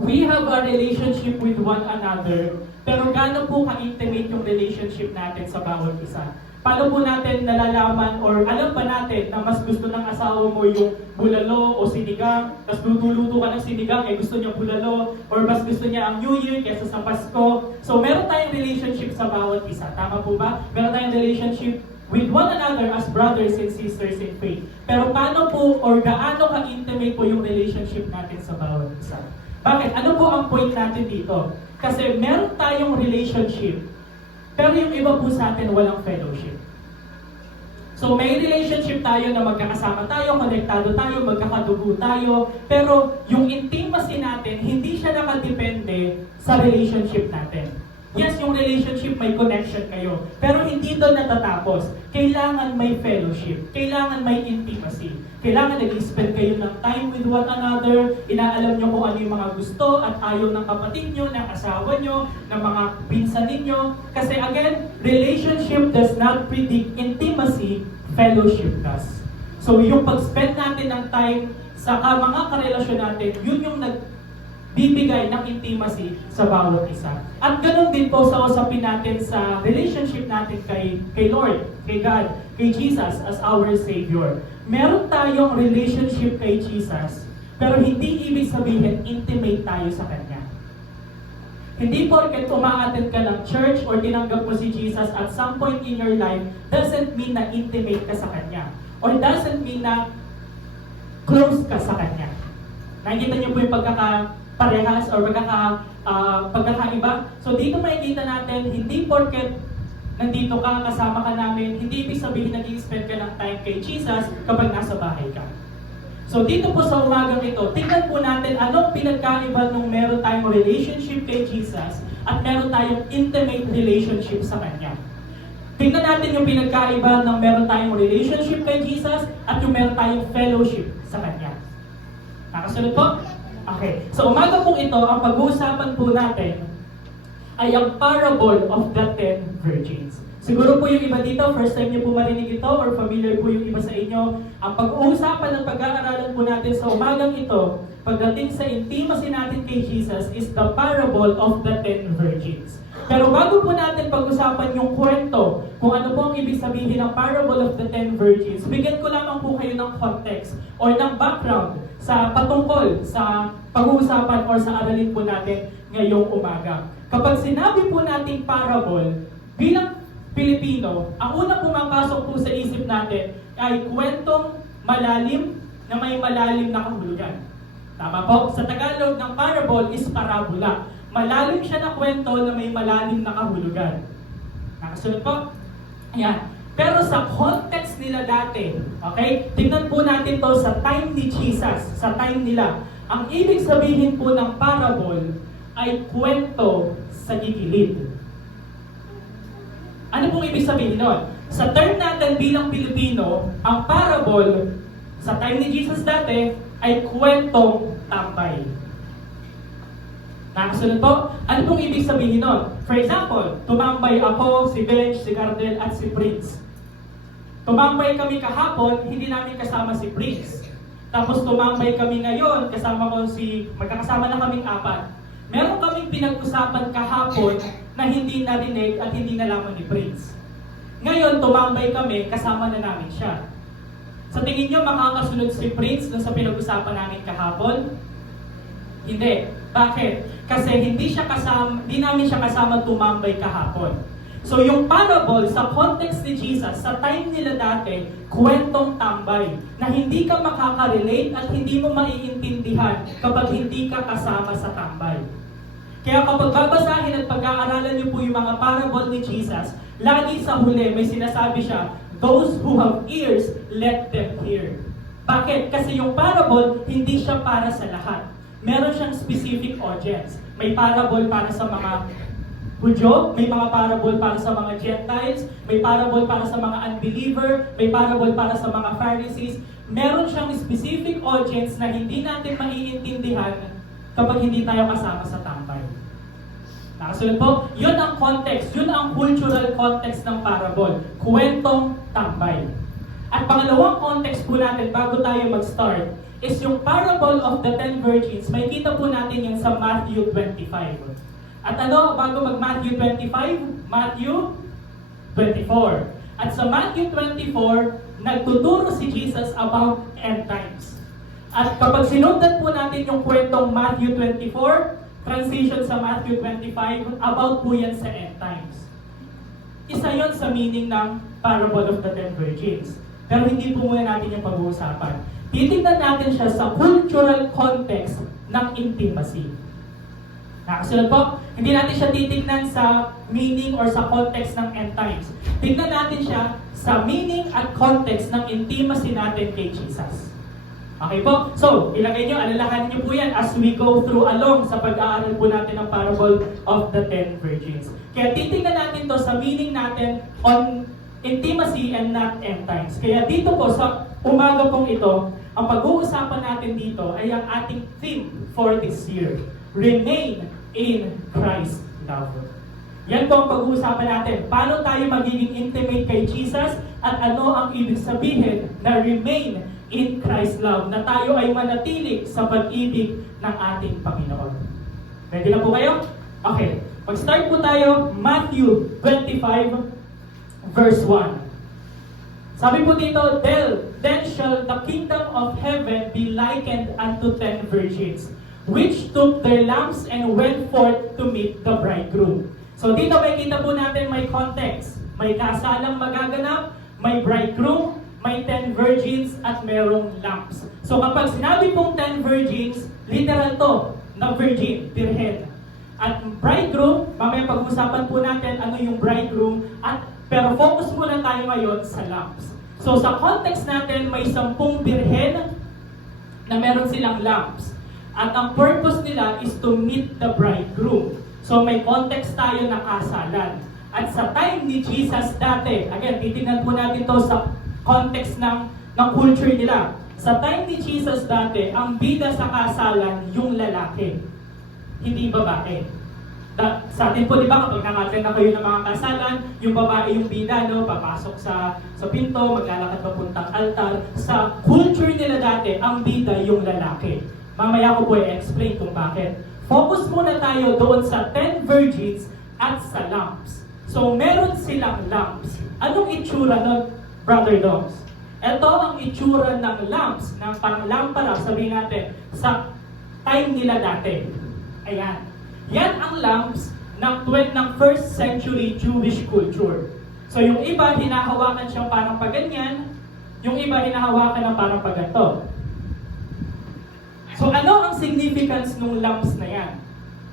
We have a relationship with one another, pero gaano po ka-intimate yung relationship natin sa bawat isa? Paano po natin nalalaman or alam ba natin na mas gusto ng asawa mo yung bulalo o sinigang, tapos luto-luto ka ng sinigang, gusto niya bulalo, or mas gusto niya ang New Year kaysa sa Pasko? So meron tayong relationship sa bawat isa, tama po ba? Meron tayong relationship with one another as brothers and sisters in faith. Pero paano po or gaano ka-intimate po yung relationship natin sa bawat isa? Bakit? Ano po ang point natin dito? Kasi meron tayong relationship, pero yung iba po sa atin walang fellowship. So may relationship tayo na magkakasama tayo, konektado tayo, magkakadugo tayo, pero yung intimacy natin, hindi siya nakadepende sa relationship natin. Yes, yung relationship may connection kayo, pero hindi doon natatapos. Kailangan may fellowship, kailangan may intimacy. Kailangan nag-spend kayo ng time with one another, inaalam nyo kung ano yung mga gusto at ayaw ng kapatid nyo, ng asawa nyo, ng mga pinsan ninyo. Kasi again, relationship does not predict intimacy, fellowship does. So yung pag-spend natin ng time sa mga karelasyon natin, yun yung bibigay ng intimacy sa bawat isa. At ganoon din po sa usapin natin sa relationship natin kay Lord, kay God, kay Jesus as our Savior. Meron tayong relationship kay Jesus, pero hindi ibig sabihin intimate tayo sa Kanya. Hindi porket umaattend ka ng church or tinanggap mo si Jesus at some point in your life doesn't mean na intimate ka sa Kanya. Or doesn't mean na close ka sa Kanya. Nakikita niyo po yung parehas or pagkakaiba. So dito makikita natin, hindi porket nandito ka, kasama ka namin, hindi ibig sabihin nag-i-spend ka ng time kay Jesus kapag nasa bahay ka. So dito po sa umagang ito, tingnan po natin anong pinagkaiba nung meron tayong relationship kay Jesus at meron tayong intimate relationship sa Kanya. Tingnan natin yung pinagkaiba ng meron tayong relationship kay Jesus at yung meron tayong fellowship sa Kanya. Nakasunod po? Okay. So umaga po ito, ang pag-uusapan po natin ay ang parable of the 10 virgins. Siguro po yung iba dito, first time niyo po marinig ito or familiar po yung iba sa inyo. Ang pag-uusapan ng pag-aaralan po natin sa umagang ito, pagdating sa intimacy natin kay Jesus, is the parable of the 10 virgins. Pero bago po natin pag-usapan yung kwento, kung ano po ang ibig sabihin ng parable of the 10 virgins, bigyan ko lamang po kayo ng context or ng background sa patungkol sa pag-uusapan or sa aralin po natin ngayong umaga. Kapag sinabi po nating parable, bilang Pilipino, ang unang pumapasok po sa isip natin ay kwentong malalim na may malalim na kahulugan. Tama po? Sa Tagalog ng parable is parabola. Malalim siya na kwento na may malalim na kahulugan. Nakasunod po? Ayan. Pero sa context nila dati, okay? Tingnan po natin to sa time ni Jesus, sa time nila. Ang ibig sabihin po ng parable ay kwento sa gigilid. Ano pong ibig sabihin nun? Sa term natin bilang Pilipino, ang parable sa time ni Jesus dati ay kwentong tambay. Nakasunod po? Ano pong ibig sabihin nun? For example, tumambay ako, si Bench, si Gardel, at si Prince. Tumambay kami kahapon, hindi namin kasama si Prince. Tapos tumambay kami ngayon, magkakasama na kaming apat. Meron kaming pinag-usapan kahapon na hindi narinig at hindi nalaman ni Prince. Ngayon, tumambay kami, kasama na namin siya. Sa tingin nyo, makakasunod si Prince dun sa pinag-usapan namin kahapon? Hindi. Bakit? Kasi hindi namin siya kasama tumambay kahapon. So yung parable sa context ni Jesus, sa time nila dati, kwentong tambay, na hindi ka makaka-relate at hindi mo maiintindihan kapag hindi ka kasama sa tambay. Kaya kapag babasahin at pag-aaralan niyo po yung mga parable ni Jesus, lagi sa huli may sinasabi siya, those who have ears, let them hear. Bakit? Kasi yung parable, hindi siya para sa lahat. Meron siyang specific audience. May parable para sa mga Hudyo, may mga parable para sa mga Gentiles, may parable para sa mga unbeliever, may parable para sa mga Pharisees. Meron siyang specific audience na hindi natin maiintindihan kapag hindi tayo kasama sa tambay. Nakasunod po? Yun ang context, yun ang cultural context ng parable. Kwentong tambay. At pangalawang context po natin bago tayo mag-start is yung parable of the 10 virgins. May kita po natin yan sa Matthew 25. At ano, bago mag-Matthew 25, Matthew 24. At sa Matthew 24, nagtuturo si Jesus about end times. At kapag sinundan po natin yung kwentong Matthew 24, transition sa Matthew 25, about po yan sa end times. Isa yon sa meaning ng parable of the 10 virgins. Pero hindi po muna natin yung pag-uusapan. Titignan natin siya sa cultural context ng intimacy. Nakasunod po? Hindi natin siya titignan sa meaning or sa context ng end times. Tignan natin siya sa meaning at context ng intimacy natin kay Jesus. Okay po? So, ilagay nyo, alalahanin nyo po yan as we go through along sa pag-aaral po natin ng parable of the 10 virgins. Kaya titignan natin to sa meaning natin on intimacy and not end times. Kaya dito po sa umaga pong ito, ang pag-uusapan natin dito ay ang ating theme for this year. Remain in Christ's love. Yan po ang pag-uusapan natin. Paano tayo magiging intimate kay Jesus at ano ang ibig sabihin na remain in Christ's love, na tayo ay manatili sa pag-ibig ng ating Panginoon. Ready na po kayo? Okay. Mag-start po tayo, Matthew 25, verse 1. Sabi po dito, Then shall the kingdom of heaven be likened unto 10 virgins, which took their lamps and went forth to meet the bridegroom. So dito may kita po natin may context. May kasalang magaganap, may bridegroom, may 10 virgins, at merong lamps. So kapag sinabi pong 10 virgins, literal to, na virgin, virhen. At bridegroom, mamaya pag-usapan po natin ano yung bridegroom, pero focus muna tayo ngayon sa lamps. So sa context natin, may 10 birhen na meron silang lamps. At ang purpose nila is to meet the bridegroom. So may context tayo na kasalan. At sa time ni Jesus dati, again, titignan po natin to sa context ng culture nila. Sa time ni Jesus dati, ang bida sa kasalan, yung lalaki, hindi babae. Sa atin po, di ba, kapag nakaten na kayo ng mga kasalan, yung babae yung bida, no, papasok sa pinto, maglalakad papuntang altar. Sa culture nila dati, ang bida yung lalaki. Mamaya ko po i-explain kung bakit. Focus muna tayo doon sa 10 virgins at sa lamps. So, meron silang lamps. Anong itsura nun, Brother Dogs? Ito ang itsura ng lamps, ng parang lampara, sabihin natin, sa time nila dati. Ayan. Yan ang lamps ng first century Jewish culture. So yung iba, hinahawakan siyang parang paganyan, yung iba, hinahawakan ng parang paganto. So ano ang significance ng lamps na yan?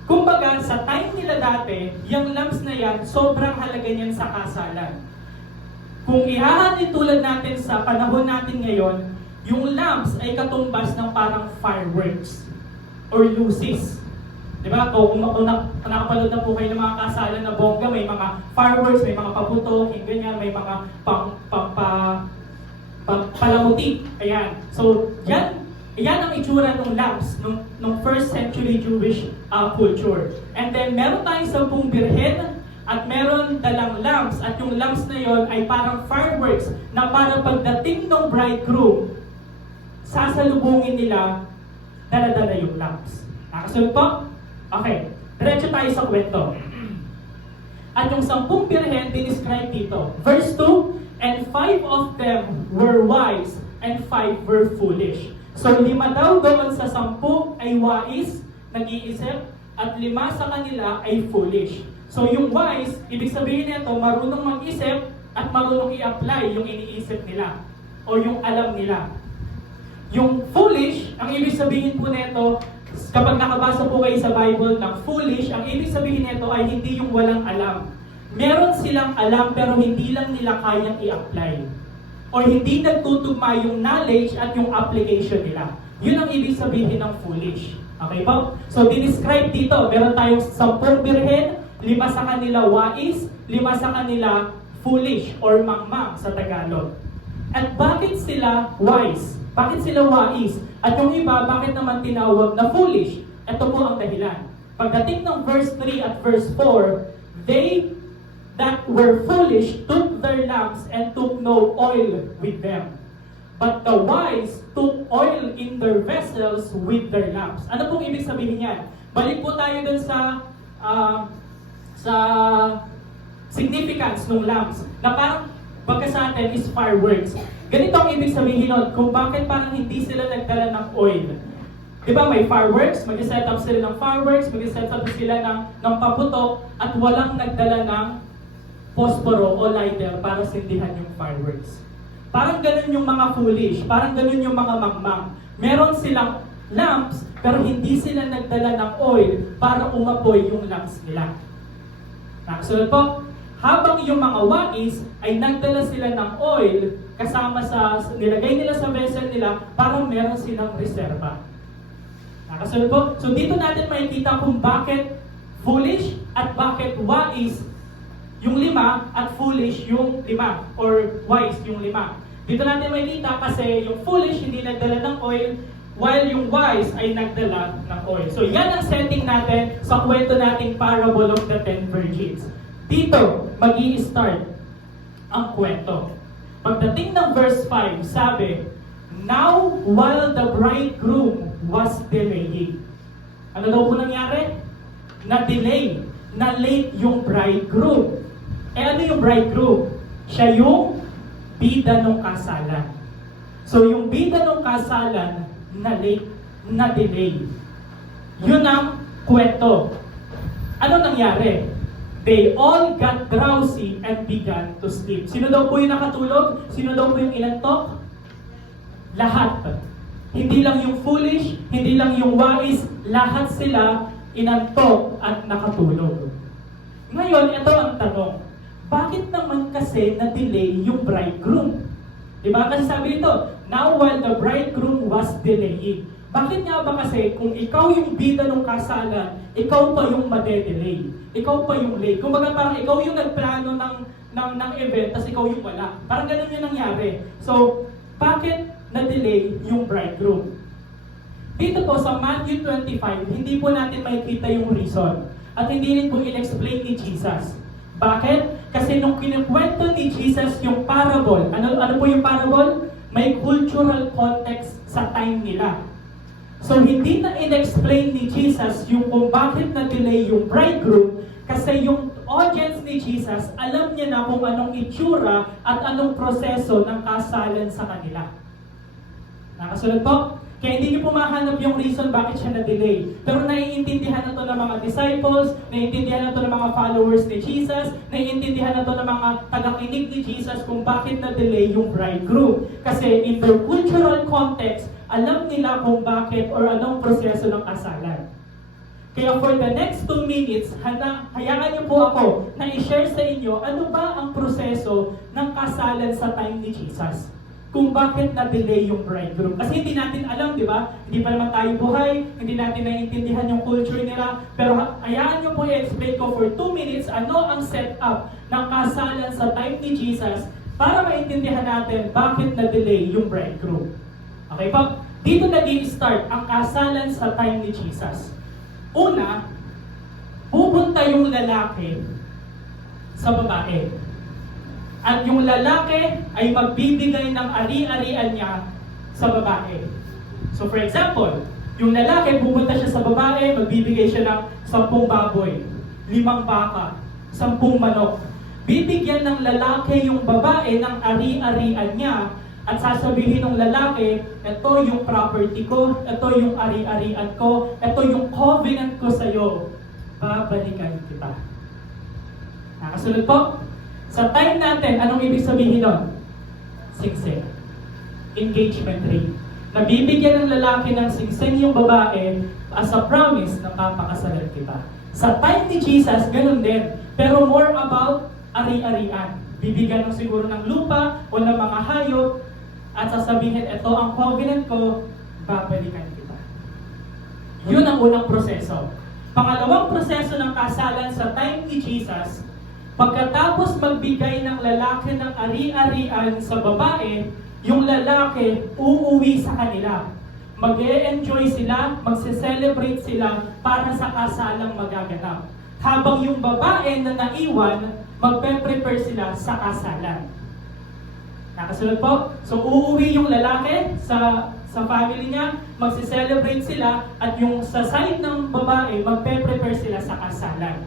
Kumbaga, sa time nila dati, yung lamps na yan, sobrang halaga niyan sa kasalan. Kung ihahalin tulad natin sa panahon natin ngayon, yung lamps ay katumbas ng parang fireworks or luces. Diba? Kung nakapanood na po kayo ng mga kasalan na bongga, may mga fireworks, may mga paputok, ganyan, may mga palamuti. Ayan. So, yan ang itsura ng lamps ng first century Jewish culture. And then, meron tayong 10 birhen at meron dalang lamps. At yung lamps na yon ay parang fireworks na parang pagdating ng bridegroom, sasalubungin nila, dala-dala yung lamps. Nakasunod po? Okay, diretso tayo sa kwento. At yung 10 birhen, dinescribe dito. Verse 2, And 5 of them were wise, and 5 were foolish. So 5 daw doon sa 10 ay wise, nag-iisip, at 5 sa kanila ay foolish. So yung wise, ibig sabihin nito, marunong mag-isip at marunong i-apply yung iniisip nila o yung alam nila. Yung foolish, ang ibig sabihin po nito, kapag nakabasa po kayo sa Bible ng foolish, ang ibig sabihin nito ay hindi yung walang alam. Meron silang alam pero hindi lang nila kayang i-apply. O hindi nagtutugma yung knowledge at yung application nila. Yun ang ibig sabihin ng foolish. Okay po? So, dinescribe dito, meron tayong 10 birhen, 5 sa kanila wais, 5 sa kanila foolish or mangmang sa Tagalog. At bakit sila wise? Bakit sila wais? At yung iba, bakit naman tinawag na foolish? Ito po ang dahilan. Pagdating ng verse 3 at verse 4, they that were foolish took their lamps and took no oil with them. But the wise took oil in their vessels with their lamps. Ano pong ibig sabihin yan? Balik po tayo dun sa significance ng lamps. Na parang baga sa atin is fireworks. Ganito ang ibig sabihin nun, kung bakit parang hindi sila nagdala ng oil. Di ba may fireworks, mag-set up sila ng fireworks, mag-set up sila ng paputok, at walang nagdala ng posporo o lighter para sindihan yung fireworks. Parang ganun yung mga foolish, parang ganun yung mga mangmang. Meron silang lamps, pero hindi sila nagdala ng oil para umapoy yung lamps nila. Nakasunod po, habang yung mga wais ay nagdala sila ng oil kasama sa nilagay nila sa vessel nila para meron silang reserba. Nakasunod po, so dito natin makikita kung bakit foolish at bakit wais yung 5 at foolish yung 5 or wise yung 5. Dito natin makikita kasi yung foolish hindi nagdala ng oil while yung wise ay nagdala ng oil. So yan ang setting natin sa kwento nating parable of the 10 virgins. Dito mag-i-start ang kwento. Pagdating ng verse 5, sabi, "Now while the bridegroom was delaying." Ano daw po nangyari? Na-delay, na-late yung bridegroom. Eh ano yung bridegroom? Siya yung bida ng kasalan. So yung bida ng kasalan, na-late, na-delay. Yun ang kwento. Ano nangyari? They all got drowsy and began to sleep. Sino daw po yung nakatulog? Sino daw po yung inantok? Lahat. Hindi lang yung foolish, hindi lang yung wise, lahat sila inantok at nakatulog. Ngayon, ito ang tanong. Bakit naman kasi na-delay yung bridegroom? Diba? Kasi sabi ito, now while the bridegroom was delaying. Bakit nga ba kasi kung ikaw yung bida ng kasalan, ikaw pa yung madedelay. Ikaw pa yung late. Kumbaga parang ikaw yung nagplano ng event, tapos ikaw yung wala. Parang ganun yung nangyari. So, bakit na-delay yung bridegroom? Dito po sa Matthew 25, hindi po natin makikita yung reason. At hindi rin po in-explain ni Jesus. Bakit? Kasi nung kinukwento ni Jesus yung parable, ano po yung parable? May cultural context sa time nila. So hindi na in-explain ni Jesus yung kung bakit na-delay yung bridegroom kasi yung audience ni Jesus, alam niya na kung anong itsura at anong proseso ng kasalan sa kanila. Nakasunod po? Kaya hindi niyo po mahanap yung reason bakit siya na-delay. Pero naiintindihan na to ng mga disciples, naiintindihan na to ng mga followers ni Jesus, naiintindihan na to ng mga tagakinig ni Jesus kung bakit na-delay yung bridegroom. Kasi in their cultural context, alam nila kung bakit or anong proseso ng kasalan. Kaya for the next 2 minutes, hayaan niyo po ako na i-share sa inyo ano ba ang proseso ng kasalan sa time ni Jesus. Kung bakit na-delay yung bridegroom. Kasi hindi natin alam, di ba? Hindi pa naman tayo buhay, hindi natin naiintindihan yung culture nila. Pero hayaan nyo po i-explain ko for 2 minutes ano ang setup ng kasalan sa time ni Jesus para maintindihan natin bakit na-delay yung bridegroom. Okay po? Dito nag-i-start ang kasalan sa time ni Jesus. Una, pupunta yung lalaki sa babae. At yung lalaki ay magbibigay ng ari-arian niya sa babae. So for example, yung lalaki pupunta siya sa babae, magbibigay siya ng 10 baboy, 5 baka, 10 manok. Bibigyan ng lalaki yung babae ng ari-arian niya at sasabihin ng lalaki, ito yung property ko, ito yung ari-arian ko, ito yung covenant ko sa'yo, babalikan kita. Nakasunod po? Sa time natin, anong ibig sabihin nun? Singsing. Engagement ring. Nabibigyan ng lalaki ng singsing yung babae as a promise na papakasalan kita. Sa time ni Jesus, ganun din. Pero more about ari-arian. Bibigyan ng siguro ng lupa o ng mga hayop at sasabihin, ito ang covenant ko, babalikan kita. Yun ang unang proseso. Pangalawang proseso ng kasalan sa time ni Jesus, pagkatapos magbigay ng lalaki ng ari-arian sa babae, yung lalaki uuwi sa kanila. Mag-e-enjoy sila, magse-celebrate sila para sa kasalang magaganap. Habang yung babae na naiwan, magpe-prepare sila sa kasalan. Nakasunod po? So uuwi yung lalaki sa family niya, magse-celebrate sila, at yung sa side ng babae, magpe-prepare sila sa kasalan.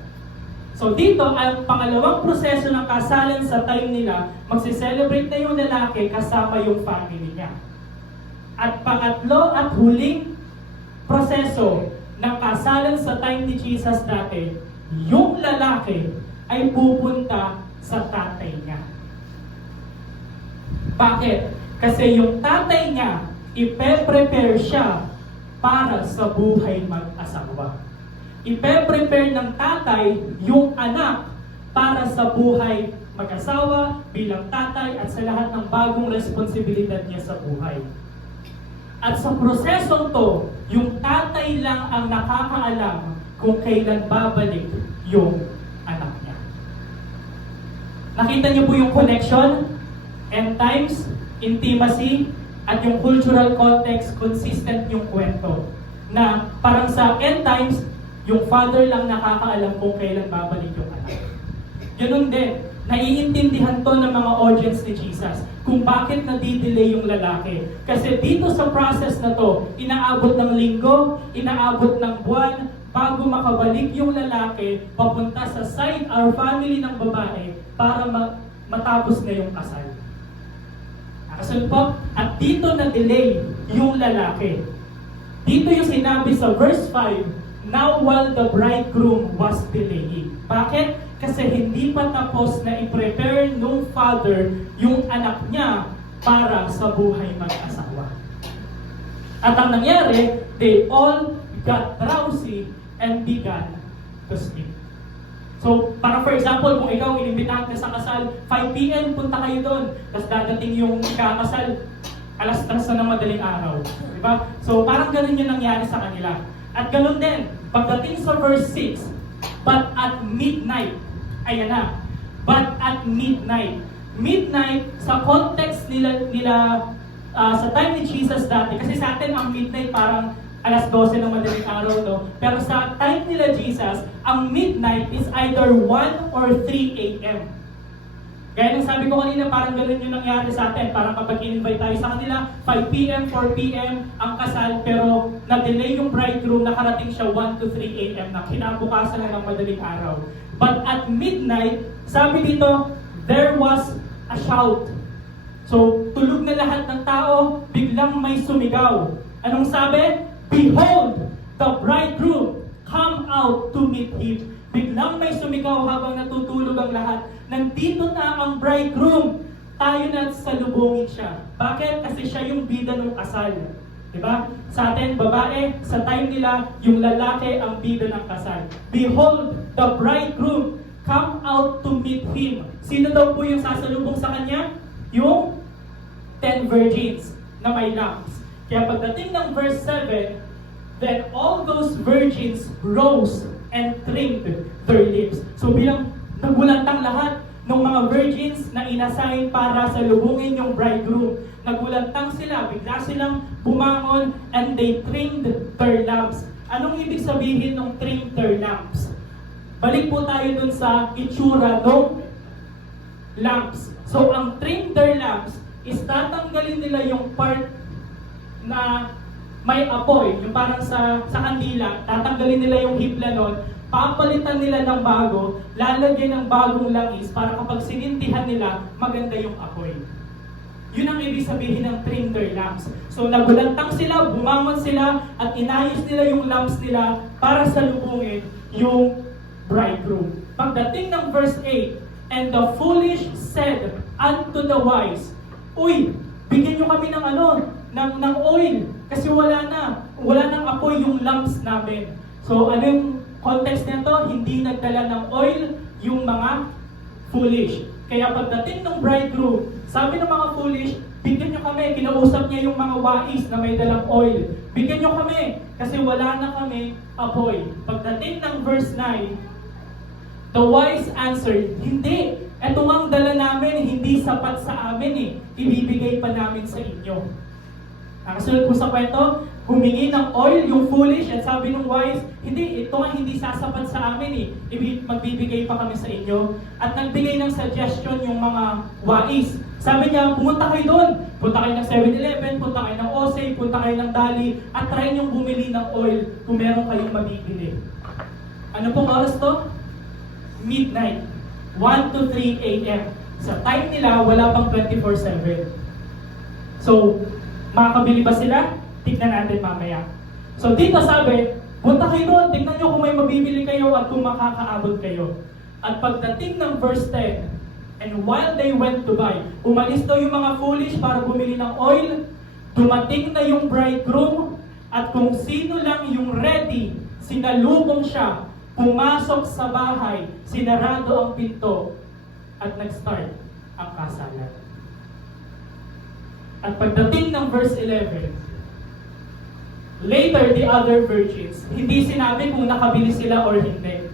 So dito, ang pangalawang proseso ng kasalan sa time nila, magse-celebrate na yung lalaki kasama yung family niya. At pangatlo at huling proseso ng kasalan sa time ni Jesus dati, yung lalaki ay pupunta sa tatay niya. Bakit? Kasi yung tatay niya, ipe-prepare siya para sa buhay mag-asawa. Ipe-prepare ng tatay yung anak para sa buhay mag-asawa, bilang tatay, at sa lahat ng bagong responsibilidad niya sa buhay. At sa prosesong to, yung tatay lang ang nakakaalam kung kailan babalik yung anak niya. Nakita niyo po yung connection? End times, intimacy, at yung cultural context, consistent yung kwento. Na parang sa end times, yung father lang nakakaalam kung kailan babalik yung anak. Ganun din, naiintindihan to ng mga audience ni Jesus kung bakit nadidelay yung lalaki. Kasi dito sa process na to, inaabot ng linggo, inaabot ng buwan, bago makabalik yung lalaki papunta sa side or family ng babae para matapos na yung kasal. Nakasunod po? At dito na-delay yung lalaki. Dito yung sinabi sa verse 5, now while the bridegroom was delaying. Bakit? Kasi hindi pa tapos na i-prepare nung father yung anak niya para sa buhay mag-asawa. At ang nangyari, they all got drowsy and began to sleep. So, para for example, kung ikaw inimbitahan ka sa kasal, 5 p.m. punta kayo doon. Tapos dadating yung kakasal, alas 3 na ng madaling araw. Diba? So, parang ganun yung nangyari sa kanila. At ganun din, pagdating sa verse 6, but at midnight, ayan na, but at midnight. Midnight, sa context nila sa time ni Jesus dati, kasi sa atin ang midnight parang alas 12 ng madaling araw, no? Pero sa time nila Jesus, ang midnight is either 1 or 3 a.m. Kaya nung sabi ko kanina, parang ganun yung nangyari sa atin. Parang kapag in-invite tayo sa kanila, 5 p.m., 4 p.m. ang kasal, pero na-delay yung bridegroom, nakarating siya 1 to 3 a.m. na kinabukasan na ng madaling araw. But at midnight, sabi dito, there was a shout. So, tulog na lahat ng tao, biglang may sumigaw. Anong sabi? Behold, the bridegroom, come out to meet him. Biglang may sumigaw habang natutulog ang lahat. Nandito na ang bridegroom. Tayo na salubungin siya. Bakit? Kasi siya yung bida ng kasal. Diba? Sa atin, babae, sa time nila, yung lalaki ang bida ng kasal. Behold, the bridegroom, come out to meet him. Sino daw po yung sasalubong sa kanya? Yung 10 virgins na may lamps. Kaya pagdating ng verse 7, then all those virgins rose and trimmed their lips. So bilang nagulantang lahat ng mga virgins na inassign para salubungin yung bridegroom, nagulantang sila, bigla silang bumangon, and they trimmed their lamps. Anong ibig sabihin ng trimmed their lamps? Balik po tayo dun sa itsura ng lamps. So ang trimmed their lamps is tatanggalin nila yung part na may apoy, yung parang sa kandila, tatanggalin nila yung hipla nun, papalitan nila ng bago, lalagyan ng bagong langis para kapag sinintihan nila, maganda yung apoy. Yun ang ibig sabihin ng trim their lamps. So nagulantang sila, bumangon sila, at inayos nila yung lamps nila para salubungin yung bridegroom. Pagdating ng verse 8, and the foolish said unto the wise, uy, bigyan nyo kami ng oil, kasi wala nang apoy yung lamps namin. So ano yung context nito? Hindi nagdala ng oil yung mga foolish. Kaya pagdating ng bridegroom, sabi ng mga foolish, bigyan nyo kami. Kinausap niya yung mga wais na may dalang oil. Bigyan nyo kami, kasi wala na kami apoy. Pagdating ng verse 9, the wise answered, hindi. Ito ang dala namin, hindi sapat sa amin eh. Ibibigay pa namin sa inyo. Nakasunod po sa kwento, humingi ng oil, yung foolish, at sabi ng wise, hindi, ito nga hindi sasapat sa amin magbibigay pa kami sa inyo. At nagbigay ng suggestion yung mga wise. Sabi niya, pumunta kayo doon. Punta kayo ng 7-Eleven, punta kayo ng Osay, punta kayo ng Dali, at try niyong bumili ng oil kung meron kayong mabibili. Ano pong oras to? Midnight. 1 to 3 a.m. Sa time nila, wala pang 24/7. So, makakabili ba sila? Tignan natin mamaya. So dito sabi, punta kayo doon, tignan nyo kung may mabibili kayo at kung makakaabot kayo. At pagdating ng verse 10, and while they went to buy, umalis daw yung mga foolish para bumili ng oil, dumating na yung bridegroom, at kung sino lang yung ready, sinalubong siya, pumasok sa bahay, sinarado ang pinto, at nag-start ang kasalan. At pagdating ng verse 11, later the other virgins, hindi sinabi kung nakabili sila or hindi.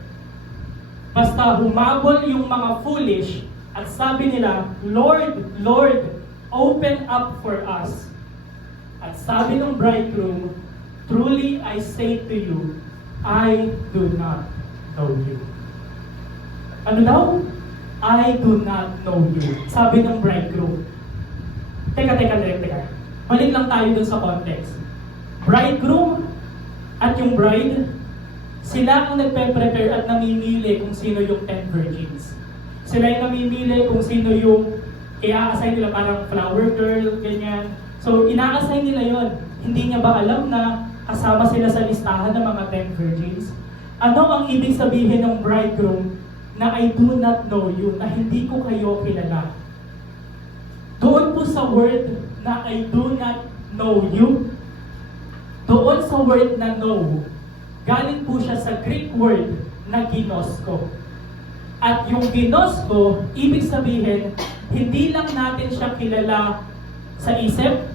Basta humabol yung mga foolish at sabi nila, Lord, Lord, open up for us. At sabi ng bridegroom, truly I say to you, I do not know you. Ano daw? I do not know you. Sabi ng bridegroom. Teka. Balik lang tayo dun sa context. Bridegroom at yung bride, sila ang nagpe-prepare at namimili kung sino yung 10 virgins. Sila yung namimili kung sino yung i-assign nila, parang flower girl, ganyan. So, ina-assign nila yon. Hindi niya ba alam na kasama sila sa listahan ng mga 10 virgins? Ano ang ibig sabihin ng bridegroom na I do not know you, na hindi ko kayo kilala? Doon po sa word na I do not know you, doon sa word na know, galing po siya sa Greek word na ginosko. At yung ginosko, ibig sabihin, hindi lang natin siya kilala sa isip,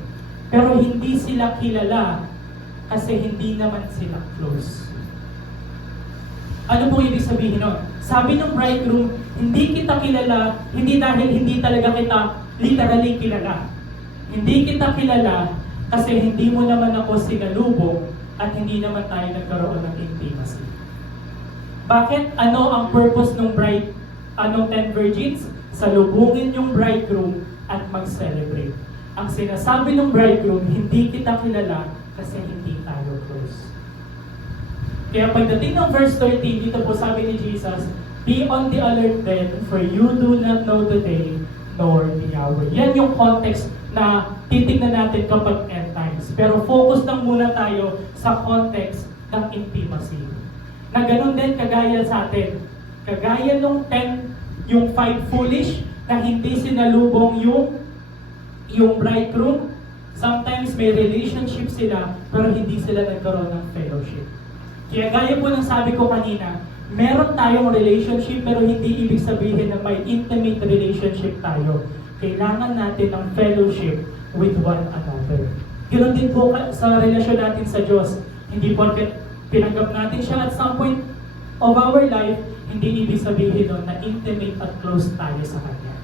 pero hindi sila kilala kasi hindi naman sila close. Ano po ibig sabihin nun? Sabi ng bridegroom, hindi kita kilala, hindi dahil hindi talaga kita literally kilala. Hindi kita kilala kasi hindi mo naman ako sinalubong at hindi naman tayo nagkaroon ng intimacy. Bakit? Ano ang purpose ng bride? Anong 10 virgins? Salubungin yung bridegroom at mag-celebrate. Ang sinasabi ng bridegroom, hindi kita kilala kasi hindi tayo close. Kaya pagdating ng verse 13, dito po sabi ni Jesus, be on the alert then, for you do not know the day nor the hour. Yan yung context na titignan natin kapag end times. Pero focus lang muna tayo sa context ng intimacy. Na ganun din kagaya sa atin. Kagaya nung 10, yung 5 foolish, na hindi sinalubong yung bridegroom. Sometimes may relationship sila, pero hindi sila nagkaroon ng fellowship. Kaya gaya po ng sabi ko kanina, meron tayong relationship pero hindi ibig sabihin na may intimate relationship tayo. Kailangan natin ng fellowship with one another. Ganoon din po sa relasyon natin sa Diyos. Hindi po pinanggap natin siya at some point of our life, hindi ibig sabihin nun na intimate at close tayo sa Kanya.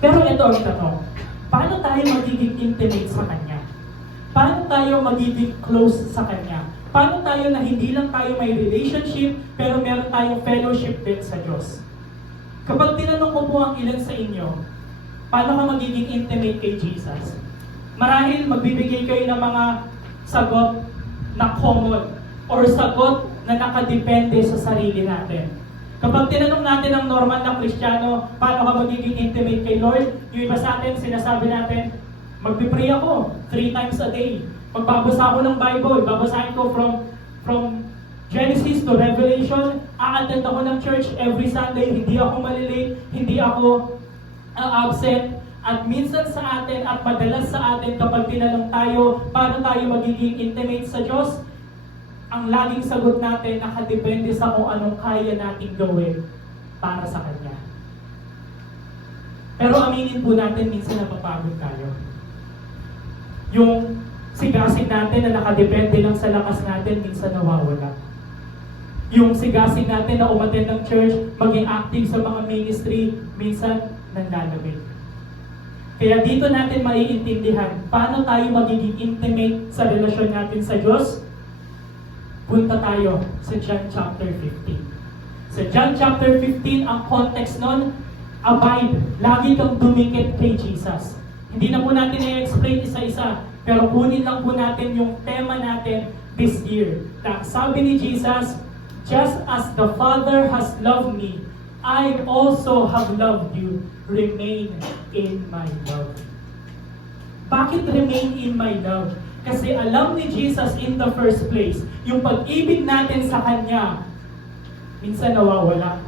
Pero ito ang tanong, paano tayo magiging intimate sa Kanya? Paano tayo magiging close sa Kanya? Paano tayo na hindi lang tayo may relationship, pero meron tayong fellowship din sa Diyos? Kapag tinanong ko po ang ilan sa inyo, paano ka magiging intimate kay Jesus? Marahil magbibigay kayo ng mga sagot na common or sagot na nakadepende sa sarili natin. Kapag tinanong natin ang normal na Kristiyano, paano ka magiging intimate kay Lord? Yung iba sa atin, sinasabi natin, magpipray ako 3 times a day. Magbabasa ako ng Bible, babasahin ko from Genesis to Revelation, a-attend ako ng church every Sunday, hindi ako malilate, hindi ako absent. At minsan sa atin at madalas sa atin kapag tinanong tayo, paano tayo magiging intimate sa Diyos? Ang laging sagot natin nakadepende sa kung anong kaya nating gawin para sa Kanya. Pero aminin po natin, minsan napapagod tayo. Yung sigasig natin na nakadepende lang sa lakas natin, minsan nawawala. Yung sigasig natin na umattend ng church, maging active sa mga ministry, minsan nanlalamig. Kaya dito natin maiintindihan paano tayo magiging intimate sa relasyon natin sa Diyos. Punta tayo sa John chapter 15. Sa John chapter 15, ang context nun, abide, lagi kang dumikit kay Jesus. Hindi na po natin i-explain isa-isa, pero kunin lang po natin yung tema natin this year. Na sabi ni Jesus, just as the Father has loved me, I also have loved you. Remain in my love. Bakit remain in my love? Kasi alam ni Jesus in the first place, yung pag-ibig natin sa Kanya, minsan nawawala.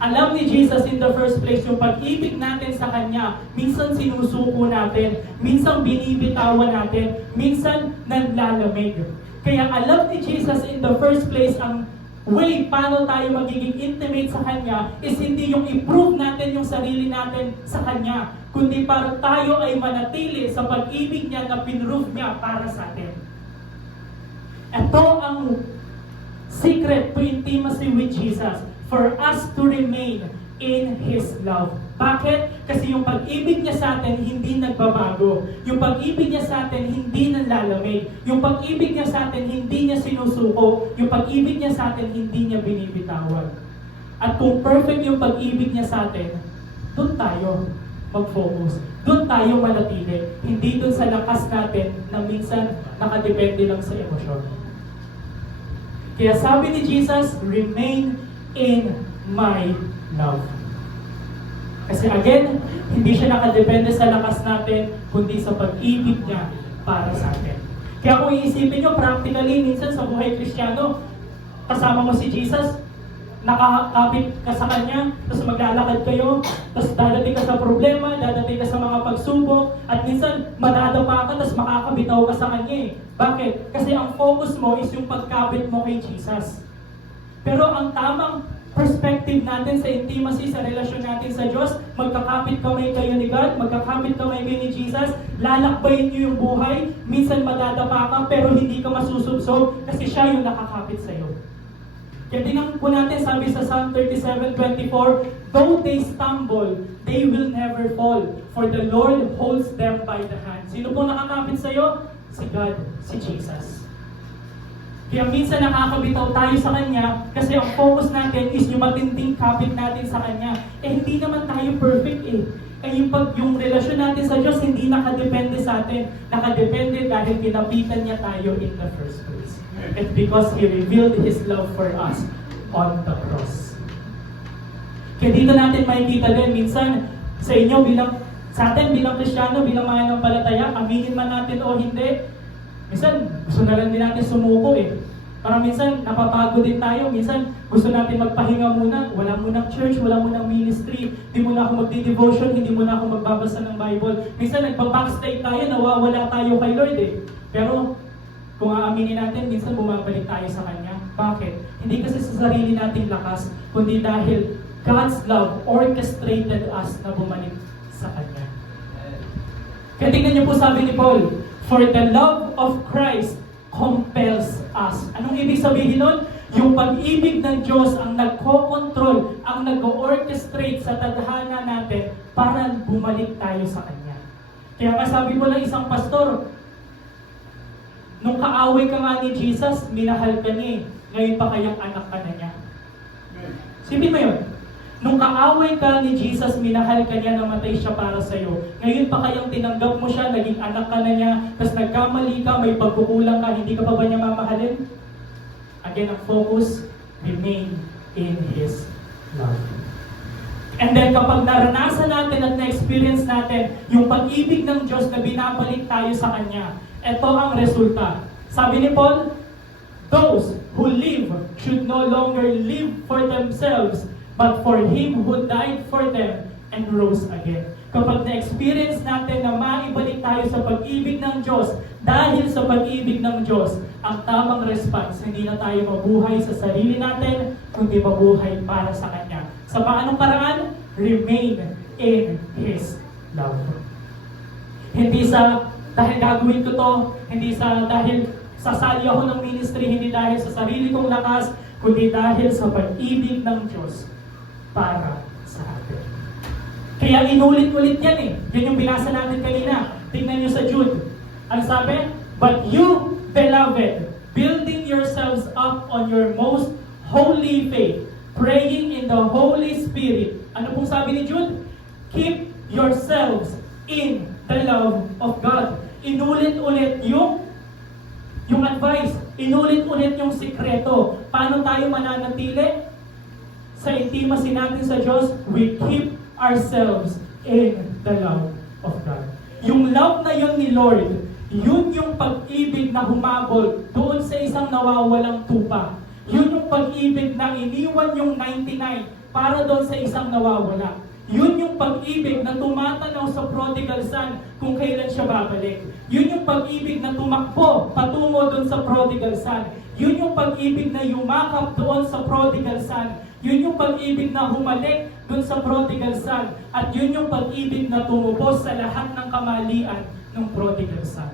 Alam ni Jesus in the first place, yung pag-ibig natin sa Kanya, minsan sinusuko natin, minsan binibitawan natin, minsan nanlalamig. Kaya alam ni Jesus in the first place, ang way paano tayo magiging intimate sa Kanya is hindi yung i-prove natin yung sarili natin sa Kanya, kundi para tayo ay manatili sa pag-ibig niya na pinrove niya para sa atin. Ito ang secret to intimacy with Jesus, for us to remain in His love. Bakit? Kasi yung pag-ibig niya sa atin hindi nagbabago. Yung pag-ibig niya sa atin hindi nanlalamig. Yung pag-ibig niya sa atin hindi niya sinusuko. Yung pag-ibig niya sa atin hindi niya binibitawan. At kung perfect yung pag-ibig niya sa atin, doon tayo mag-focus. Doon tayo manatili. Hindi doon sa lakas natin na minsan nakadepende lang sa emosyon. Kaya sabi ni Jesus, remain in my love. Kasi again, hindi siya nakadepende sa lakas natin, kundi sa pag-ibig niya para sa atin. Kaya kung iisipin nyo, practically, minsan sa buhay Kristiyano, kasama mo si Jesus, nakakapit ka sa Kanya, tapos maglalakad kayo, tapos dadating ka sa problema, dadating ka sa mga pagsubok, at minsan madadapa ka, tapos makakabitaw ka sa Kanya eh. Bakit? Kasi ang focus mo is yung pagkapit mo kay Jesus. Pero ang tamang perspective natin sa intimacy, sa relasyon natin sa Diyos, magkakapit kamay kayo ni God, magkakapit kamay kayo ni Jesus, lalakbayin niyo yung buhay, minsan madadapa ka, pero hindi ka masusubsob kasi siya yung nakakapit sa'yo. Kaya tingnan po natin, sabi sa Psalm 37:24, though they stumble, they will never fall, for the Lord holds them by the hand. Sino po nakakapit sa'yo? Si God, si Jesus. Kaya minsan nakakabitaw tayo sa Kanya kasi ang focus natin is yung matinding kapit natin sa Kanya. Eh hindi naman tayo perfect eh. Eh yung relasyon natin sa Diyos hindi nakadepende sa atin. Nakadepende dahil pinapitan niya tayo in the first place. And because He revealed His love for us on the cross. Kaya dito natin makikita din, minsan sa inyo sa atin bilang Kristiyano, bilang mananampalataya, aminin man natin o hindi, minsan, gusto na lang din natin sumuko eh. Parang minsan, napapagod din tayo. Minsan, gusto natin magpahinga muna. Wala munang church, wala munang ministry. Hindi muna ako magdi-devotion, hindi muna ako magbabasa ng Bible. Minsan, nagpa-backslide tayo, nawawala tayo kay Lord eh. Pero, kung aaminin natin, minsan bumabalik tayo sa Kanya. Bakit? Hindi kasi sa sarili nating lakas, kundi dahil God's love orchestrated us na bumalik sa Kanya. Kaya tingnan niyo po sabi ni Paul, for the love of Christ compels us. Anong ibig sabihin nun? Yung pag-ibig ng Diyos ang nagko-control, ang nag-orchestrate sa tadhana natin para bumalik tayo sa Kanya. Kaya nga sabi ko ng isang pastor, nung kaaway ka nga ni Jesus, minahal ka niya eh. Ngayon pa kayang anak ka na niya. Sipin mo yun. Nung kaaway ka ni Jesus, minahal ka niya, namatay siya para sa'yo. Ngayon pa kayang tinanggap mo siya, naging anak ka na niya, tapos nagkamali ka, may pagkukulang ka, hindi ka pa ba niya mamahalin? Again, ang focus, remain in His love. And then kapag naranasan natin at na-experience natin yung pag-ibig ng Diyos na binabalik tayo sa Kanya, ito ang resulta. Sabi ni Paul, those who live should no longer live for themselves, but for Him who died for them and rose again. Kapag na-experience natin na maibalik tayo sa pag-ibig ng Diyos, dahil sa pag-ibig ng Diyos, ang tamang response, hindi na tayo mabuhay sa sarili natin, kundi mabuhay para sa Kanya. Sa paanong paraan? Remain in His love. Hindi sa dahil gagawin ko to, hindi sa dahil sasali ako ng ministry, hindi dahil sa sarili kong lakas, kundi dahil sa pag-ibig ng Diyos para sa atin. Kaya inulit-ulit yan eh. Yan yung binasa natin kanina. Tingnan nyo sa Jude. Ano sabi? But you, beloved, building yourselves up on your most holy faith, praying in the Holy Spirit. Ano pong sabi ni Jude? Keep yourselves in the love of God. Inulit-ulit yung advice. Inulit-ulit yung sikreto. Paano tayo mananatili sa intimacy natin sa Diyos? We keep ourselves in the love of God. Yung love na yun ni Lord, yun yung pag-ibig na humabol doon sa isang nawawalang tupa. Yun yung pag-ibig na iniwan yung 99 para doon sa isang nawawala. Yun yung pag-ibig na tumatanaw sa prodigal son kung kailan siya babalik. Yun yung pag-ibig na tumakbo patungo doon sa prodigal son. Yun yung pag-ibig na yumakap doon sa prodigal son. Yun yung pag-ibig na humalik doon sa prodigal son. At yun yung pag-ibig na tumubos sa lahat ng kamalian ng prodigal son.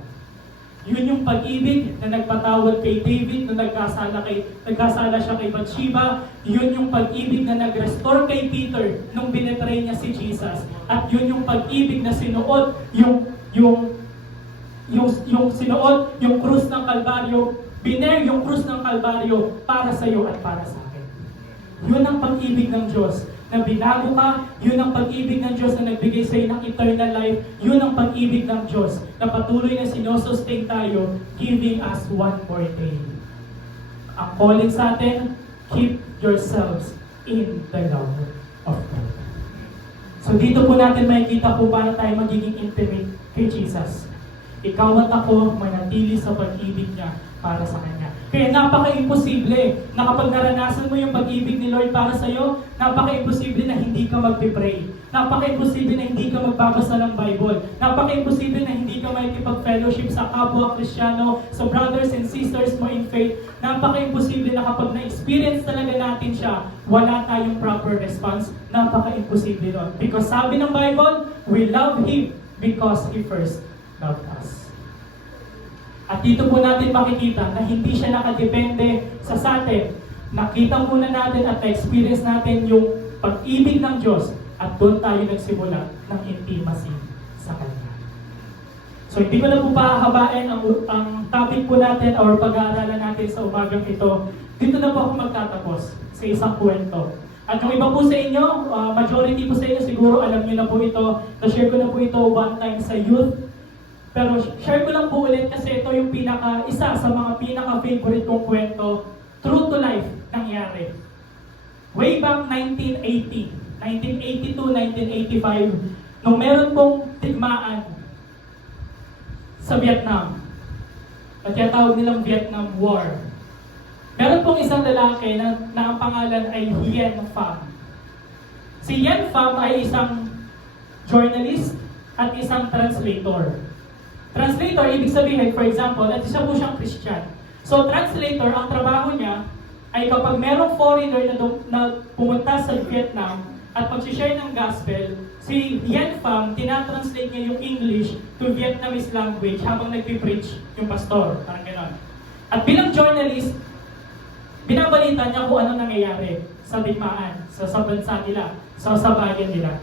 Yun yung pag-ibig na nagpatawad kay David nung nagkasala siya kay Bathsheba. Yun yung pag-ibig na nag-restore kay Peter nung binetray niya si Jesus. At yun yung pag-ibig na sinuot yung sinuot yung krus ng Kalbaryo, biner yung krus ng Kalbaryo para sa iyo at para sa akin. Yun ang pag-ibig ng Diyos na binago ka. Yun ang pag-ibig ng Diyos na nagbigay sa iyo ng eternal life. Yun ang pag-ibig ng Diyos na patuloy na sinusustain tayo, giving us one more day. Ang calling sa atin, keep yourselves in the love of God. So dito po natin makikita po para tayo magiging intimate kay Jesus. Ikaw at ako manatili sa pag-ibig niya para sa Kanya. Kaya napaka-imposible na kapag naranasan mo yung pag-ibig ni Lord para sa iyo, napaka-imposible na hindi ka mag-pray. Napaka-imposible na hindi ka magbabasa ng Bible. Napaka-imposible na hindi ka makikipag-fellowship sa kapwa Kristiyano, sa brothers and sisters mo in faith. Napaka-imposible na kapag na-experience talaga natin siya, wala tayong proper response. Napaka-imposible nun. Because sabi ng Bible, we love Him because He first loved us. At dito po natin makikita na hindi siya nakadepende sa atin. Nakita muna natin at na-experience natin yung pag-ibig ng Diyos at doon tayo nagsimula ng intimacy sa Kanya. So hindi ko na po pahabain ang topic po natin or pag-aaralan natin sa umagang ito. Dito na po ako magtatapos sa isang kwento. At yung iba po sa inyo, majority po sa inyo siguro alam niyo na po ito. Na-share ko na po ito one time sa youth. Pero share ko lang po ulit kasi ito yung isa sa mga pinaka-favorite kong kwento, true to life, nangyari. Way back 1980, 1982, 1985, nung meron pong digmaan sa Vietnam, at tinatawag nilang Vietnam War. Meron pong isang lalaki na ang pangalan ay Hien Pham. Si Hien Pham ay isang journalist at isang translator. Translator, ibig sabihin, for example, at isa po siyang Christian. So, translator, ang trabaho niya ay kapag merong foreigner na pumunta sa Vietnam at pag-share ng gospel, si Hien Pham, tinatranslate niya yung English to Vietnamese language habang nagpipreach yung pastor. Parang gano'n. At bilang journalist, binabalita niya kung ano nangyayari sa digmaan, sa bansa nila, sa bayan nila.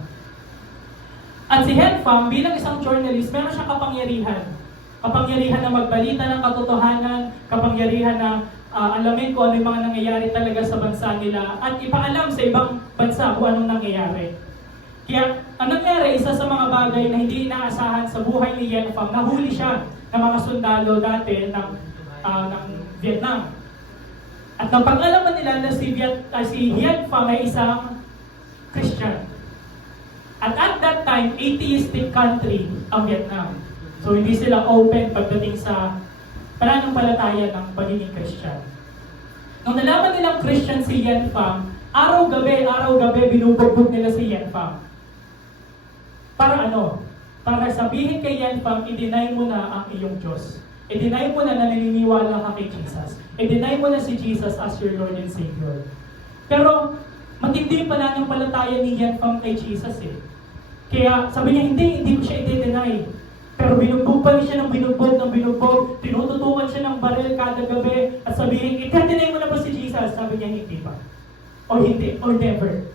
At si Hien Pham, bilang isang journalist, meron siyang kapangyarihan. Kapangyarihan na magbalita ng katotohanan, kapangyarihan na alamin kung ano yung mga nangyayari talaga sa bansa nila, at ipaalam sa ibang bansa kung anong nangyayari. Kaya, ang nangyari, isa sa mga bagay na hindi inaasahan sa buhay ni Hien Pham, nahuli siya ng mga sundalo dati ng Vietnam. At napag-alaman nila na si Hien Pham ay isang Christian. At that time, atheistic country ang Vietnam. So hindi sila open pagdating sa pananampalataya ng pagiging Christian. Nung nalaman nilang Christian si Hien Pham, araw-gabi binubugbog nila si Hien Pham. Para ano? Para sabihin kay Hien Pham, i-deny mo na ang iyong Diyos. I-deny mo na naniniwala ka kay Jesus. I-deny mo na si Jesus as your Lord and Savior. Pero matindi yung pananampalataya ni Hien Pham kay Jesus eh. Kaya sabi niya, hindi ko siya i-deny. Pero binugbog pa rin siya ng binugbog, tinututukan siya ng baril kada gabi, at sabihin, i-deny mo na ba si Jesus? Sabi niya, hindi pa. O hindi, or never.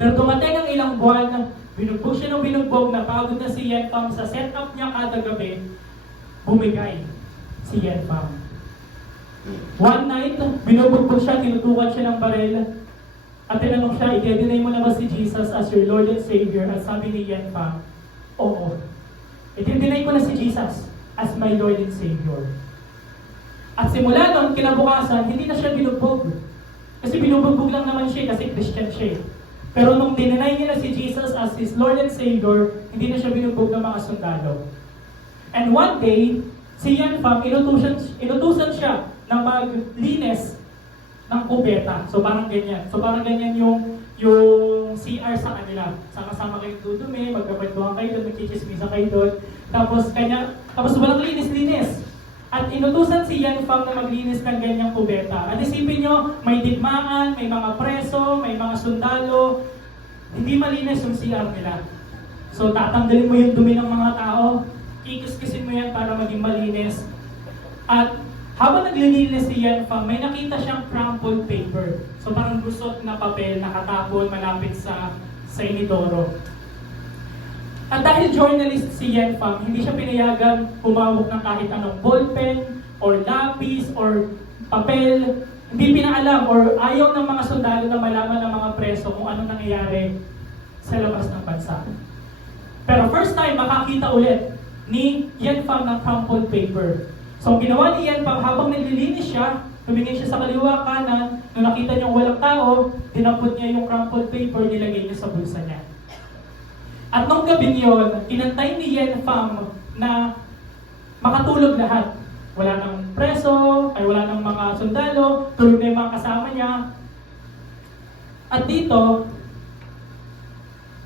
Pero tumatay ng ilang buwan, Binugbog siya ng binugbog, napagod na si Yen Pham sa setup niya kada gabi, bumigay si Yen Pham. One night, binubugbog siya, tinutukan siya ng barel, at tinanong siya, i-deny mo na ba si Jesus as your Lord and Savior? At sabi ni Yen Pham, oo. I-deny ko na si Jesus as my Lord and Savior. At simula nun, kinabukasan, hindi na siya binugbog. Kasi binubugbog lang naman siya kasi Christian siya. Pero nung dinenay niya na si Jesus as his Lord and Savior, hindi na siya binugbog ng mga sundalo. And one day, si Yen Pham, inutusan siya na maglinis ng kubeta. So parang ganyan. So parang ganyan yung CR sa kanila. Sama-sama kayong dudumi, magkakwentuhan kayo doon, magchichismisa kayo doon. Tapos walang linis-linis. At inutusan si Yen Pham na maglinis ng ganyang kubeta. At isipin nyo, may digmaan, may mga preso, may mga sundalo. Hindi malinis yung CR nila. So tatanggalin mo yung dumi ng mga tao, ikiskisin mo yan para maging malinis. At habang naglilinis si Yen Pham, may nakita siyang crumpled paper. So parang gusot na papel, nakatapon malapit sa inidoro. At dahil journalist si Yen Pham, hindi siya pinayagan humawak ng kahit anong ballpen, or lapis, or papel. Hindi pinaalam, or ayaw ng mga sundalo na malaman ng mga preso kung anong nangyayari sa labas ng bansa. Pero first time, makakita ulit ni Yen Pham ng crumpled paper. So ang ginawa ni Yen Pham, habang naglilinis siya, tumingin siya sa kaliwa, kanan, nung nakita niyang walang tao, dinampot niya yung crumpled paper, nilagay niya sa bulsa niya. At nung gabing yun, inantay ni Yen Pham na makatulog lahat. Wala nang preso, ay wala nang mga sundalo, tulog na yung mga kasama niya. At dito,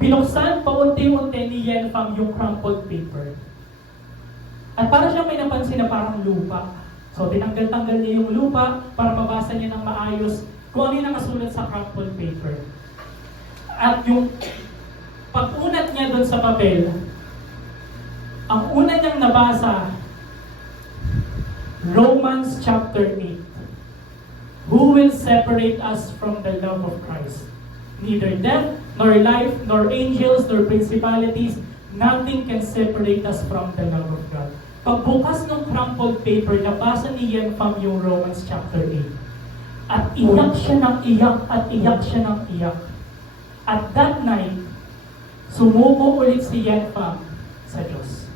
pinuksan paunti-unti ni Yen Pham yung crumpled paper. At para siyang may napansin na parang lupa. So tinanggal-tanggal niya yung lupa para mabasa niya ng maayos kung ano yung nakasulat sa crumpled paper. At yung pag-unat niya doon sa papel, ang una niyang nabasa, Romans chapter 8. Who will separate us from the love of Christ? Neither death, nor life, nor angels, nor principalities, nothing can separate us from the love of God. Pagbukas ng crumpled paper, nabasa ni Yen Pham yung Romans chapter 8. At iyak siya ng iyak, at iyak siya ng iyak. At that night, sumuko ulit si Yen Pham sa Diyos.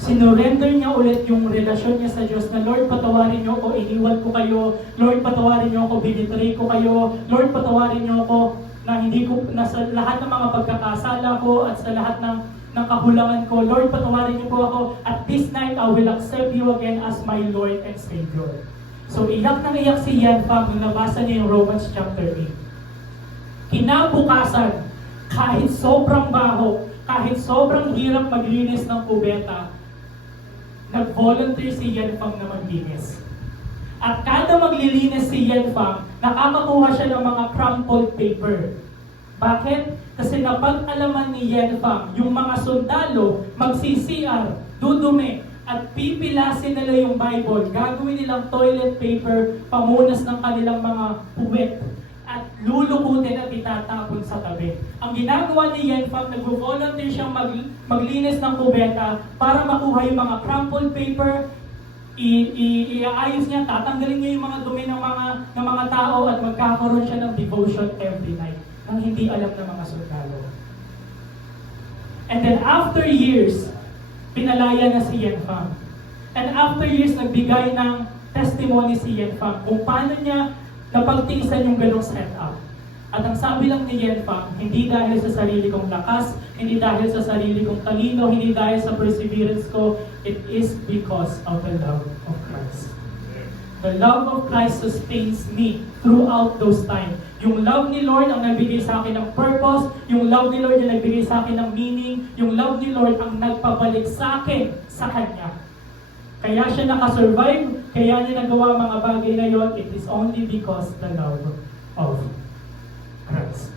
Sinurrender niya ulit yung relasyon niya sa Diyos na, Lord, patawarin niyo ako, iniwan ko kayo. Lord, patawarin niyo ako, binitray ko kayo. Lord, patawarin niyo ako na hindi ko, na sa lahat ng mga pagkakasala ko at sa lahat ng kahulangan ko. Lord, patawarin niyo po ako. At this night, I will accept you again as my Lord and Savior. So, iyak nang iyak si Yen Pham nung nabasa niya yung Romans chapter 8. Kinabukasan, kahit sobrang baho, kahit sobrang hirap maglinis ng kubeta, nag-volunteer si Yen Pham na maglinis. At kada maglilinis si Yen Pham, nakakakuha siya ng mga crumpled paper. Bakit? Kasi napag-alaman ni Yen Pham, yung mga sundalo, magsi-CR, dudumi, at pipilasin nila yung Bible, gagawin nilang toilet paper, pamunas ng kanilang mga puwet, at lulukutin at itatapon sa tabi. Ang ginagawa ni Yen Pham, nag-volunteer siyang maglinis ng kubeta para makuha yung mga crumpled paper, iaayos niya, tatanggalin niya yung mga dumi ng mga tao at magkakaroon siya ng devotion every night nang hindi alam ng mga sundalo. And then after years, pinalaya na si Yen Pham. And after years, nagbigay ng testimony si Yen Pham kung paano niya napagtiisan yung ganong setup. At ang sabi lang ni Yen Pham, hindi dahil sa sarili kong lakas, hindi dahil sa sarili kong talino, hindi dahil sa perseverance ko, it is because of the love of Christ. The love of Christ sustains me throughout those times. Yung love ni Lord ang nagbigay sa akin ng purpose, yung love ni Lord ang nagbigay sa akin ng meaning, yung love ni Lord ang nagpabalik sa akin sa Kanya. Kaya siya nakasurvive, kaya niya nagawa mga bagay na yon, it is only because the love of Christ.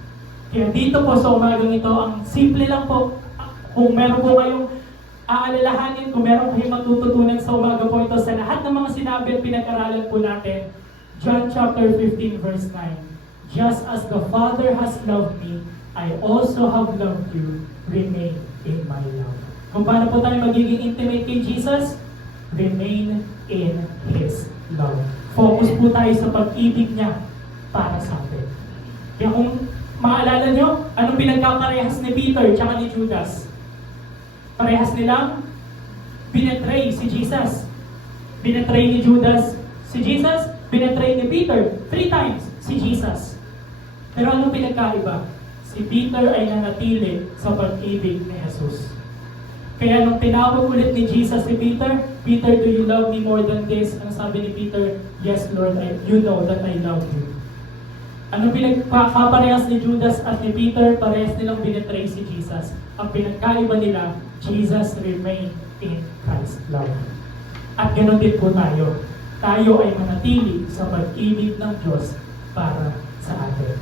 Kaya dito po sa umagang ito, ang simple lang po, kung meron po kayong aalalahanin, kung meron kayong matututunan sa umaga po ito, sa lahat ng mga sinabi at pinag-aralan po natin, John chapter 15 verse 9, just as the Father has loved me, I also have loved you, remain in my love. Kung paano po tayo magiging intimate kay Jesus? Remain in His love. Focus po tayo sa pag-ibig niya para sa atin. Kaya kung maalala nyo, anong pinagkaparehas ni Peter tsaka ni Judas? Parehas nilang binetray si Jesus. Binetray ni Judas si Jesus, binetray ni Peter 3 times si Jesus. Pero anong pinagkaiba? Si Peter ay nanatili sa pag-ibig ni Jesus. Kaya nung tinawag ulit ni Jesus si Peter, Peter, do you love me more than this? Ang sabi ni Peter, yes Lord, you know that I love you. Ano pinagkaparehas ni Judas at ni Peter? Parehas nilang binetray si Jesus. Ang pinagkaiba nila, Jesus remained in Christ's love. At ganoon din po tayo. Tayo ay manatili sa pag-ibig ng Diyos para sa atin.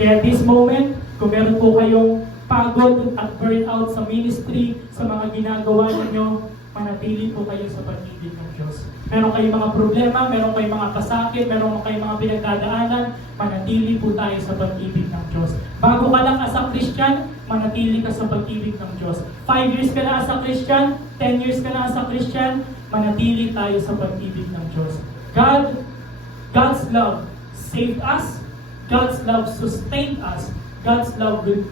Kaya at this moment, kung meron po kayong pagod at burnout sa ministry, sa mga ginagawa ninyo, manatili po kayo sa pag-ibig ng Diyos. Meron kayong mga problema, meron kayong mga kasakit, meron kayong mga pinagdadaanan, manatili po tayo sa pag-ibig ng Diyos. Bago ka lang as a Christian, manatili ka sa pag-ibig ng Diyos. 5 years ka na as a Christian, 10 years ka na as a Christian, manatili tayo sa pag-ibig ng Diyos. God's love saved us, God's love sustained us, God's love will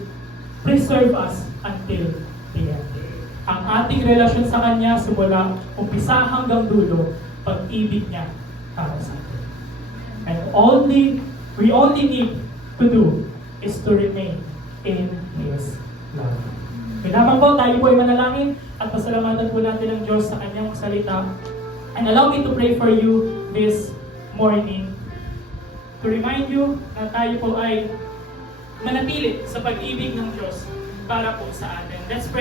preserve us until the end. Ang ating relasyon sa Kanya, simula umpisa hanggang dulo, pag-ibig niya para sa atin. And we only need to do is to remain in His love. Kailangan po, tayo po ay manalangin at pasalamatan po natin ang Diyos sa Kanyang salita. And allow me to pray for you this morning to remind you na tayo po ay manatili sa pag-ibig ng Diyos para po sa atin. Let's pray.